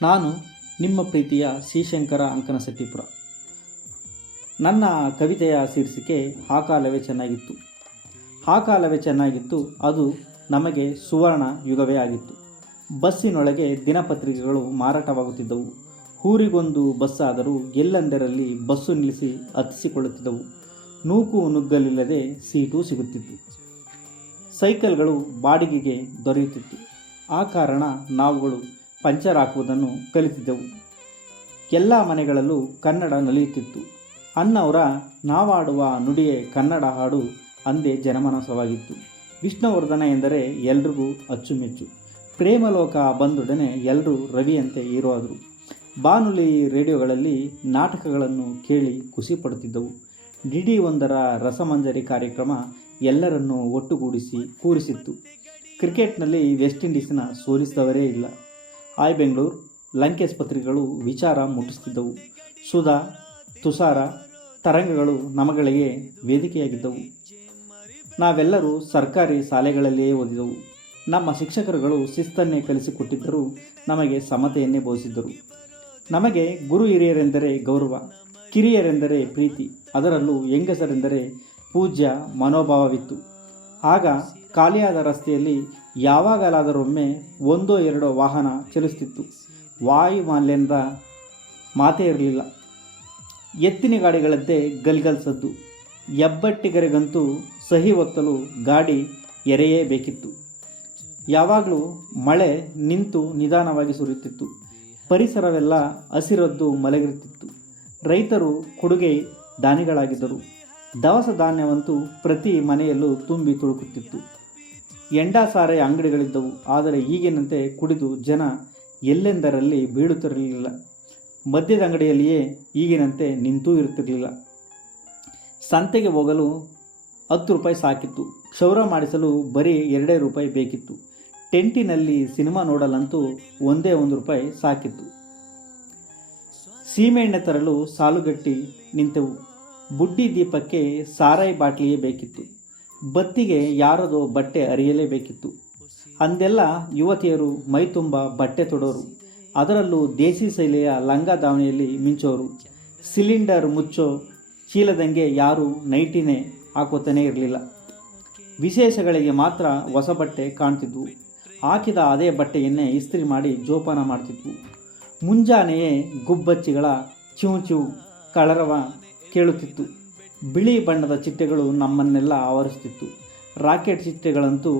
ನಾನು ನಿಮ್ಮ ಪ್ರೀತಿಯ ಶ್ರೀಶಂಕರ ಅಂಕನಶೆಟ್ಟಿಪುರ. ನನ್ನ ಕವಿತೆಯ ಶೀರ್ಷಿಕೆ ಆ ಕಾಲವೇ ಚೆನ್ನಾಗಿತ್ತು. ಆ ಕಾಲವೇ ಚೆನ್ನಾಗಿತ್ತು, ಅದು ನಮಗೆ ಸುವರ್ಣ ಯುಗವೇ ಆಗಿತ್ತು. ಬಸ್ಸಿನೊಳಗೆ ದಿನಪತ್ರಿಕೆಗಳು ಮಾರಾಟವಾಗುತ್ತಿದ್ದವು. ಊರಿಗೊಂದು ಬಸ್ಸಾದರೂ ಎಲ್ಲೆಂದರಲ್ಲಿ ಬಸ್ಸು ನಿಲ್ಲಿಸಿ ಹತ್ತಿಸಿಕೊಳ್ಳುತ್ತಿದ್ದವು. ನೂಕು ನುಗ್ಗಲಿಲ್ಲದೆ ಸೀಟು ಸಿಗುತ್ತಿತ್ತು. ಸೈಕಲ್ಗಳು ಬಾಡಿಗೆಗೆ ದೊರೆಯುತ್ತಿತ್ತು. ಆ ಕಾರಣ ನಾವುಗಳು ಪಂಚರ್ ಹಾಕುವುದನ್ನು ಕಲಿತಿದ್ದೆವು. ಎಲ್ಲ ಮನೆಗಳಲ್ಲೂ ಕನ್ನಡ ನಲಿಯುತ್ತಿತ್ತು. ಅನ್ನವರ ನಾವಾಡುವ ನುಡಿಯೇ ಕನ್ನಡ ಹಾಡು ಅಂದೇ ಜನಮನಸವಾಗಿತ್ತು. ವಿಷ್ಣುವರ್ಧನ ಎಂದರೆ ಎಲ್ರಿಗೂ ಅಚ್ಚುಮೆಚ್ಚು. ಪ್ರೇಮಲೋಕ ಬಂದೊಡನೆ ಎಲ್ಲರೂ ರವಿಯಂತೆ ಹೀರೋ ಆದರು. ಬಾನುಲಿ ರೇಡಿಯೋಗಳಲ್ಲಿ ನಾಟಕಗಳನ್ನು ಕೇಳಿ ಖುಷಿಪಡುತ್ತಿದ್ದವು. ಡಿಡಿ ಒಂದರ ರಸಮಂಜರಿ ಕಾರ್ಯಕ್ರಮ ಎಲ್ಲರನ್ನೂ ಒಟ್ಟುಗೂಡಿಸಿ ಕೂರಿಸಿತ್ತು. ಕ್ರಿಕೆಟ್ನಲ್ಲಿ ವೆಸ್ಟ್ ಇಂಡೀಸ್ನ ಸೋಲಿಸಿದವರೇ ಇಲ್ಲ. ಹಾಯ್ ಬೆಂಗಳೂರು, ಲಂಕೇಶ್ ಪತ್ರಿಕೆಗಳು ವಿಚಾರ ಮುಟ್ಟಿಸುತ್ತಿದ್ದವು. ಸುಧಾ, ತುಷಾರ ತರಂಗಗಳು ನಮಗಳಿಗೆ ವೇದಿಕೆಯಾಗಿದ್ದವು. ನಾವೆಲ್ಲರೂ ಸರ್ಕಾರಿ ಶಾಲೆಗಳಲ್ಲಿಯೇ ಓದಿದೆವು. ನಮ್ಮ ಶಿಕ್ಷಕರುಗಳು ಶಿಸ್ತನ್ನೇ ಕಲಿಸಿಕೊಟ್ಟಿದ್ದರೂ ನಮಗೆ ಸಮತೆಯನ್ನೇ ಬೋಧಿಸಿದ್ದರು. ನಮಗೆ ಗುರು ಹಿರಿಯರೆಂದರೆ ಗೌರವ, ಕಿರಿಯರೆಂದರೆ ಪ್ರೀತಿ, ಅದರಲ್ಲೂ ಹೆಂಗಸರೆಂದರೆ ಪೂಜ್ಯ ಮನೋಭಾವವಿತ್ತು. ಆಗ ಖಾಲಿಯಾದ ರಸ್ತೆಯಲ್ಲಿ ಯಾವಾಗಲಾದರೊಮ್ಮೆ ಒಂದೋ ಎರಡೋ ವಾಹನ ಚಲಿಸುತ್ತಿತ್ತು. ವಾಯು ಮಾಲಿನ್ಯದ ಮಾತೇ ಇರಲಿಲ್ಲ. ಎತ್ತಿನ ಗಾಡಿಗಳದ್ದೇ ಗಲ್ಗಲ್ ಸದ್ದು. ಹೆಬ್ಬಟ್ಟಿಗರಿಗಂತೂ ಸಹಿ ಒತ್ತಲು ಗಾಡಿ ಎರೆಯೇ ಬೇಕಿತ್ತು. ಯಾವಾಗಲೂ ಮಳೆ ನಿಂತು ನಿಧಾನವಾಗಿ ಸುರಿಯುತ್ತಿತ್ತು. ಪರಿಸರವೆಲ್ಲ ಹಸಿರದ್ದು ಮಲಗಿರುತ್ತಿತ್ತು. ರೈತರು ಕೊಡುಗೆ ದಾನಿಗಳಾಗಿದ್ದರು. ದವಸ ಧಾನ್ಯವಂತೂ ಪ್ರತಿ ಮನೆಯಲ್ಲೂ ತುಂಬಿ ತುಳುಕುತ್ತಿತ್ತು. ಎಂಡ ಸಾರೆ ಅಂಗಡಿಗಳಿದ್ದವು. ಆದರೆ ಈಗಿನಂತೆ ಕುಡಿದು ಜನ ಎಲ್ಲೆಂದರಲ್ಲಿ ಬೀಳುತ್ತಿರಲಿಲ್ಲ. ಮದ್ಯದ ಅಂಗಡಿಯಲ್ಲಿಯೇ ಈಗಿನಂತೆ ನಿಂತೂ ಇರುತ್ತಿರಲಿಲ್ಲ. ಸಂತೆಗೆ ಹೋಗಲು 10 ರೂಪಾಯಿ ಸಾಕಿತ್ತು. ಕ್ಷೌರ ಮಾಡಿಸಲು ಬರೀ 2 ರೂಪಾಯಿ ಬೇಕಿತ್ತು. ಟೆಂಟಿನಲ್ಲಿ ಸಿನಿಮಾ ನೋಡಲಂತೂ ಒಂದೇ 1 ರೂಪಾಯಿ ಸಾಕಿತ್ತು. ಸೀಮೆಎಣ್ಣೆ ತರಲು ಸಾಲುಗಟ್ಟಿ ನಿಂತೆವು. ಬುಡ್ಡಿ ದೀಪಕ್ಕೆ ಸಾರಾಯಿ ಬಾಟ್ಲಿಯೇ ಬೇಕಿತ್ತು. ಬತ್ತಿಗೆ ಯಾರದೋ ಬಟ್ಟೆ ಅರಿಯಲೇಬೇಕಿತ್ತು. ಅಂದೆಲ್ಲ ಯುವತಿಯರು ಮೈತುಂಬ ಬಟ್ಟೆ ತೊಡೋರು, ಅದರಲ್ಲೂ ದೇಸಿ ಶೈಲಿಯ ಲಂಗ ದಾವಣಿಯಲ್ಲಿ ಮಿಂಚೋರು. ಸಿಲಿಂಡರ್ ಮುಚ್ಚೋ ಚೀಲದಂಗೆ ಯಾರೂ ನೈಟಿನೇ ಹಾಕೋತಾನೇ ಇರಲಿಲ್ಲ. ವಿಶೇಷಗಳಿಗೆ ಮಾತ್ರ ಹೊಸ ಬಟ್ಟೆ ಕಾಣ್ತಿದ್ವು. ಹಾಕಿದ ಅದೇ ಬಟ್ಟೆಯನ್ನೇ ಇಸ್ತ್ರಿ ಮಾಡಿ ಜೋಪಾನ ಮಾಡ್ತಿದ್ವು. ಮುಂಜಾನೆಯೇ ಗುಬ್ಬಚ್ಚಿಗಳ ಚಿವು ಚಿವು ಕಳರವ ಕೇಳುತ್ತಿತ್ತು. ಬಿಳಿ ಬಣ್ಣದ ಚಿಟ್ಟೆಗಳು ನಮ್ಮನ್ನೆಲ್ಲ ಆವರಿಸುತ್ತಿತ್ತು. ರಾಕೆಟ್ ಚಿಟ್ಟೆಗಳಂತೂ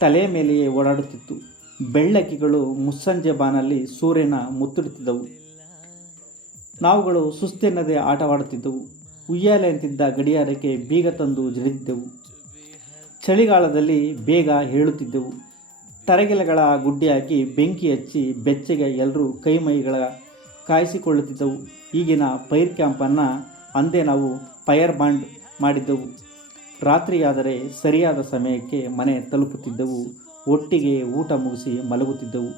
ತಲೆ ಮೇಲೆಯೇ ಓಡಾಡುತ್ತಿತ್ತು. ಬೆಳ್ಳಕ್ಕಿಗಳು ಮುಸ್ಸಂಜೆ ಬಾನಲ್ಲಿ ಸೂರ್ಯನ ಮುತ್ತಿಡುತ್ತಿದ್ದವು. ನಾವುಗಳು ಸುಸ್ತೆನ್ನದೆ ಆಟವಾಡುತ್ತಿದ್ದೆವು. ಉಯ್ಯಾಲೆ ಅಂತಿದ್ದ ಗಡಿಯಾರಕ್ಕೆ ಬೀಗ ತಂದು ಜಡಿದಿದ್ದೆವು. ಚಳಿಗಾಲದಲ್ಲಿ ಬೇಗ ಹೇಳುತ್ತಿದ್ದೆವು. ತರಗೆಲೆಗಳ ಗುಡ್ಡೆ ಹಾಕಿ ಬೆಂಕಿ ಹಚ್ಚಿ ಬೆಚ್ಚಗೆ ಎಲ್ಲರೂ ಕೈಮೈಗಳ ಕಾಯಿಸಿಕೊಳ್ಳುತ್ತಿದ್ದೆವು. ಈಗಿನ ಫೈರ್ ಕ್ಯಾಂಪನ್ನು ಅಂದೇ ನಾವು ಫೈರ್ ಬಾಂಡ್ ಮಾಡಿದ್ದೆವು. ರಾತ್ರಿಯಾದರೆ ಸರಿಯಾದ ಸಮಯಕ್ಕೆ ಮನೆ ತಲುಪುತ್ತಿದ್ದೆವು. ಒಟ್ಟಿಗೆ ಊಟ ಮುಗಿಸಿ ಮಲಗುತ್ತಿದ್ದೆವು.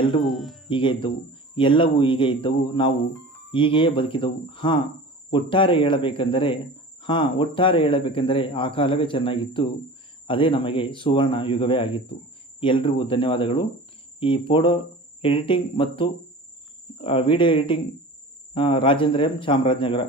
ಎಲ್ಲರೂ ಹೀಗೆ ಇದ್ದವು, ಎಲ್ಲವೂ ಹೀಗೆ ಇದ್ದವು, ನಾವು ಹೀಗೆಯೇ ಬದುಕಿದೆವು. ಒಟ್ಟಾರೆ ಹೇಳಬೇಕೆಂದರೆ ಆ ಕಾಲವೇ ಚೆನ್ನಾಗಿತ್ತು. ಅದೇ ನಮಗೆ ಸುವರ್ಣ ಯುಗವೇ ಆಗಿತ್ತು. ಎಲ್ರಿಗೂ ಧನ್ಯವಾದಗಳು. ಈ ಫೋಟೋ ಎಡಿಟಿಂಗ್ ಮತ್ತು video editing Rajendra M, Chamarajanagar.